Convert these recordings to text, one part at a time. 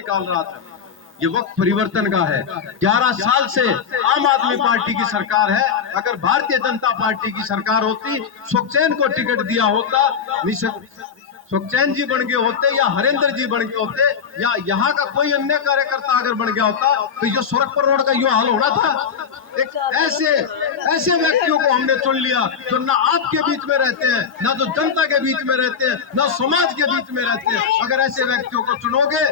निकाल रहा था। ये वक्त परिवर्तन का है। 11 साल से आम आदमी पार्टी की सरकार है। अगर भारतीय जनता पार्टी की सरकार होती, सुखचैन को टिकट दिया होता, सुखचैन जी बन गए होते या हरेंद्र जी बन गए होते या यहाँ का कोई अन्य कार्यकर्ता अगर बन गया होता तो ये सुरखपुर रोड का यो हाल होना था। एक ऐसे व्यक्तियों को हमने चुन लिया जो ना आपके बीच में रहते हैं, ना जो जनता के बीच में रहते हैं, ना समाज के बीच में रहते हैं। अगर ऐसे व्यक्तियों को चुनोगे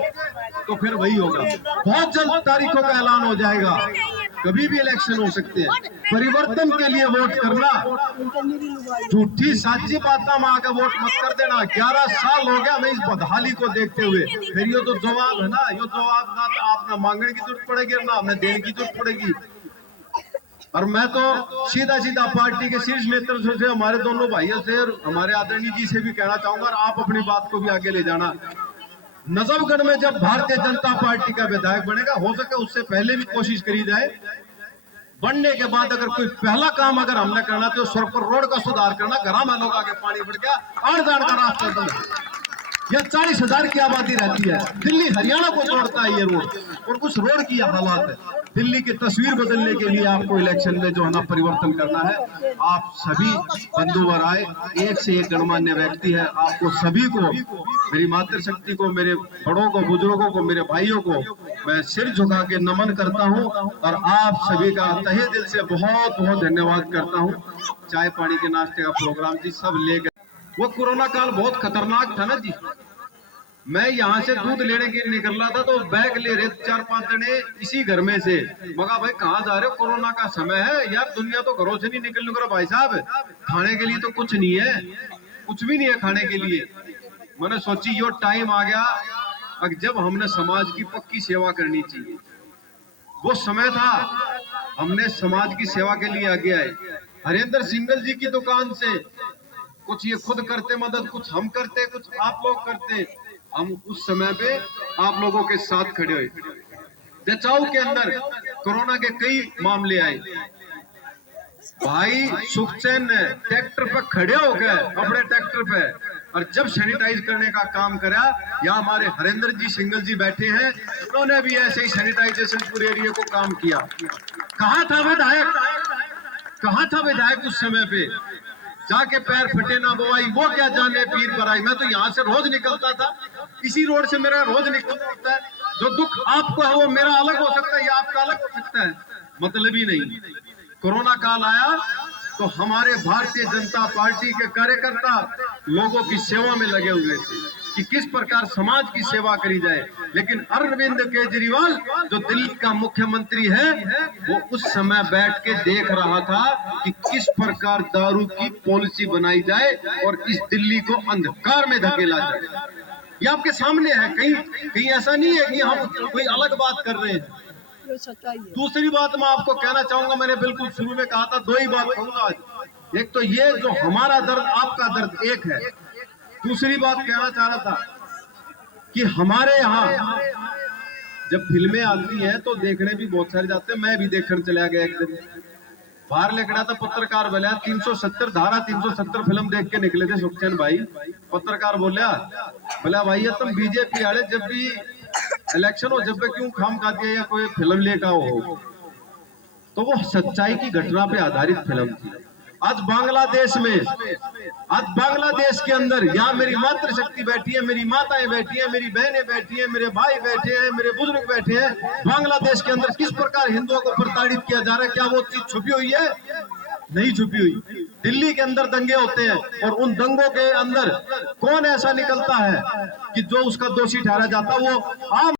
तो फिर वही होगा। बहुत जल्द तारीखों का ऐलान हो जाएगा, कभी भी इलेक्शन हो सकते हैं। परिवर्तन के लिए वोट करना, झूठी साची बातें में आकर वोट मत कर देना। 11 साल हो गया मैं इस बदहाली को देखते हुए। फिर ये तो जवाब है ना, ये जवाब ना तो आप ना मांगने की जरूरत पड़ेगी ना हमें देने की जरूरत पड़ेगी। और मैं तो सीधा सीधा पार्टी के शीर्ष नेतृत्व से, हमारे दोनों भाइयों से और हमारे आदरणीय जी से भी कहना चाहूंगा, और आप अपनी बात को भी आगे ले जाना। नजफगढ़ में जब भारतीय जनता पार्टी का विधायक बनेगा, हो सके उससे पहले भी कोशिश करी जाए। बनने के बाद अगर कोई पहला काम अगर हमने करना तो सुरखपुर रोड का सुधार करना। घरा में लोग आगे पानी बढ़ गया, आड़ जाड़ का रास्ता बंद। यह 40,000 की आबादी रहती है, दिल्ली हरियाणा को जोड़ता है ये रोड, और उस रोड की हालात है। दिल्ली की तस्वीर बदलने के लिए आपको इलेक्शन में जो है ना परिवर्तन करना है। आप सभी बंधुवर आए, एक से एक गणमान्य व्यक्ति है। आपको सभी को, मेरी मातृशक्ति को, मेरे बड़ों को, बुजुर्गों को, मेरे भाइयों को मैं सिर झुका के नमन करता हूं, और आप सभी का तहे दिल से बहुत बहुत धन्यवाद करता हूं। चाय पानी के नाश्ते का प्रोग्राम जी सब ले गए। वो कोरोना काल बहुत खतरनाक था ना जी। मैं यहाँ से दूध लेने के लिए निकल रहा था तो बैग ले रहे 4-5 जने इसी घर में से। मगा भाई कहाँ जा रहे हो, कोरोना का समय है यार, दुनिया तो घरों से नहीं निकलने को। भाई साहब खाने के लिए तो कुछ नहीं है, कुछ भी नहीं है खाने के लिए। मैंने सोची यो टाइम आ गया जब हमने समाज की पक्की सेवा करनी चाहिए। वो समय था, हमने समाज की सेवा के लिए आगे आए। हरेंद्र सिंगल जी की दुकान से कुछ ये खुद करते मदद, कुछ हम करते, कुछ आप लोग करते। हम उस समय पे आप लोगों के साथ खड़े हुए। बचाव के अंदर कोरोना के कई मामले आए। भाई सुखचैन ने ट्रैक्टर पे खड़े हो गए, अपने ट्रैक्टर पे, और जब सैनिटाइज करने का काम करा, यहाँ हमारे हरेंद्र जी सिंगल जी बैठे हैं, उन्होंने भी ऐसे ही सैनिटाइजेशन पूरे एरिया को काम किया। कहाँ था विधायक, कहाँ था विधायक उस समय पे? जाके पैर फटे ना बोआई, वो क्या जाने पीर पर आई। मैं तो यहाँ से रोज निकलता था, इसी रोड से मेरा रोज निकलता है। जो दुख आपको है वो मेरा अलग हो सकता है या आपका अलग हो सकता है, मतलब ही नहीं। कोरोना काल आया तो हमारे भारतीय जनता पार्टी के कार्यकर्ता लोगों की सेवा में लगे हुए थे कि किस प्रकार समाज की सेवा करी जाए। लेकिन अरविंद केजरीवाल जो दिल्ली का मुख्यमंत्री है, वो उस समय बैठ के देख रहा था कि किस प्रकार दारू की पॉलिसी बनाई जाए और इस दिल्ली को अंधकार में धकेला जाए। ये आपके सामने है, कहीं ऐसा नहीं है कि हम कोई अलग बात कर रहे हैं। दूसरी बात मैं आपको कहना चाहूंगा, मैंने बिल्कुल शुरू में कहा था, 2 ही बात कहूंगा आज। एक तो ये जो हमारा दर्द आपका दर्द एक है। दूसरी बात कहना चाह रहा था कि हमारे यहाँ जब फिल्में आती हैं तो देखने भी बहुत सारे जाते हैं। मैं भी देखने चला गया एक दिन, बाहर लेकर था पत्रकार बोला 370 धारा 370 फिल्म देख के निकले थे सुखचैन भाई। पत्रकार बोला भाई ये तुम बीजेपी वाले जब भी इलेक्शन हो, जब भी क्यों खाम खाती है या कोई फिल्म लेकर हो। तो वो सच्चाई की घटना पे आधारित फिल्म थी। आज बांग्लादेश के अंदर यहाँ मेरी मातृशक्ति बैठी है, मेरी माताएं बैठी है, मेरी बहनें बैठी है, मेरे भाई बैठे हैं, मेरे बुजुर्ग बैठे हैं। बांग्लादेश के अंदर किस प्रकार हिंदुओं को प्रताड़ित किया जा रहा है, क्या वो चीज छुपी हुई है? नहीं छुपी हुई। दिल्ली के अंदर दंगे होते हैं और उन दंगों के अंदर कौन ऐसा निकलता है कि जो उसका दोषी ठहरा जाता, वो आम